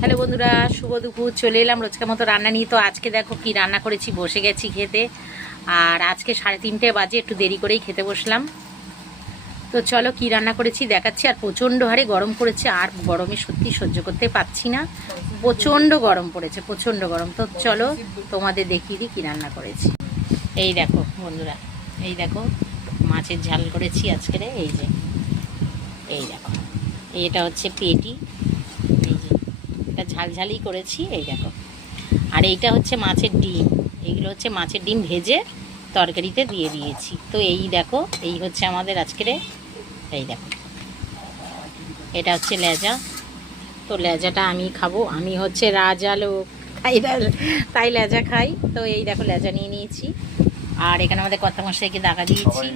Hello বন্ধুরা, শুভ দুপুর। চলে এলাম রোজকার মতো রান্না নিয়ে। তো আজকে দেখো কি রান্না করেছি, বসে গেছি খেতে। আর আজকে 3:30 বাজে, একটু দেরি করেই খেতে বসলাম। তো চলো কি রান্না করেছি দেখাচ্ছি। আর প্রচণ্ড হারে গরম পড়েছে, আর গরমে সত্যি সহ্য করতে পারছি না। প্রচণ্ড গরম পড়েছে, প্রচণ্ড গরম। তো চলো তোমাদের দেখিয়ে দিই কী রান্না করেছি। এই দেখো বন্ধুরা, এই দেখো মাছের ঝাল করেছি আজকের। এই দেখো, এটা হচ্ছে পেটি। এই যে এটা ঝালঝালই করেছি, এই দেখো। আর এইটা হচ্ছে মাছের ডিম। এইগুলো হচ্ছে মাছের ডিম ভেজে তরকারিতে দিয়ে দিয়েছি। তো এই দেখো, এই হচ্ছে আমাদের আজকের। এই দেখো, এটা হচ্ছে লেজা। তো লেজাটা আমি খাবো, আমি হচ্ছে রাজা লোক, তাই লেজা খাই। তো এই দেখো লেজা নিয়ে নিয়েছি। আর এখানে আমাদের কর্তামশাইকে দাগা দিয়েছি।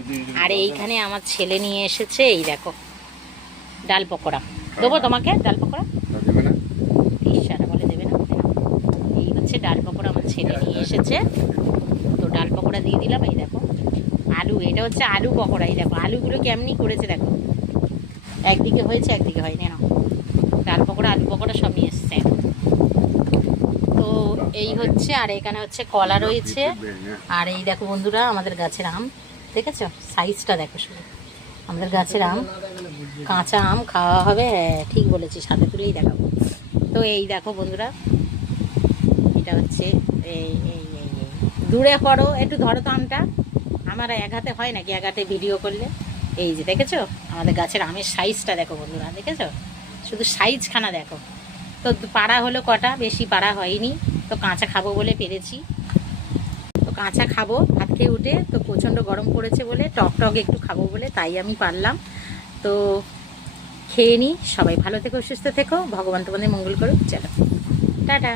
আর এইখানে আমার ছেলে নিয়ে এসেছে, এই দেখো ডাল পকোড়া। দেবো তোমাকে ডাল পকোড়া? ইশারা বলে দেবে না। এই হচ্ছে ডাল পকোড়া আমার ছেলে নিয়ে এসেছে। তো ডাল পকোড়া দিয়ে দিলাম। এই দেখো আলু, এটা হচ্ছে আলু পকোড়া। এই দেখো আলুগুলো কেমনি করেছে দেখো, একদিকে হয়েছে একদিকে হয়নি। না, ডাল পকোড়া আলু পকোড়া সব নিয়ে এসছে। তো এই হচ্ছে, আর এখানে হচ্ছে কলা রয়েছে। আর এই দেখো বন্ধুরা আমাদের গাছের আম, দেখেছো সাইজটা দেখো শুধু। আমাদের গাছের আম, কাঁচা আম খাওয়া হবে। ঠিক বলেছি, সাথে তুলেই দেখাবো। তো এই দেখো বন্ধুরা, এটা হচ্ছে এই এই এই এই দূরে করো, একটু ধরো তো আমটা। আমার এক হাতে হয় নাকি এক হাতে ভিডিও করলে। এই যে দেখেছো আমাদের গাছের আমের সাইজটা দেখো বন্ধুরা, দেখেছো শুধু সাইজখানা দেখো। তো পাড়া হলো কটা, বেশি পাড়া হয়নি। তো কাঁচা খাবো বলে পেরেছি। তো কাঁচা খাবো ভাত খেয়ে উঠে। তো প্রচণ্ড গরম পড়েছে বলে, টক টক একটু খাবো বলে তাই আমি পারলাম। তো খেয়ে নিই। সবাই ভালো থেকো, সুস্থ থেকো, ভগবান তোমাদের মঙ্গল করুক। চলো টাটা।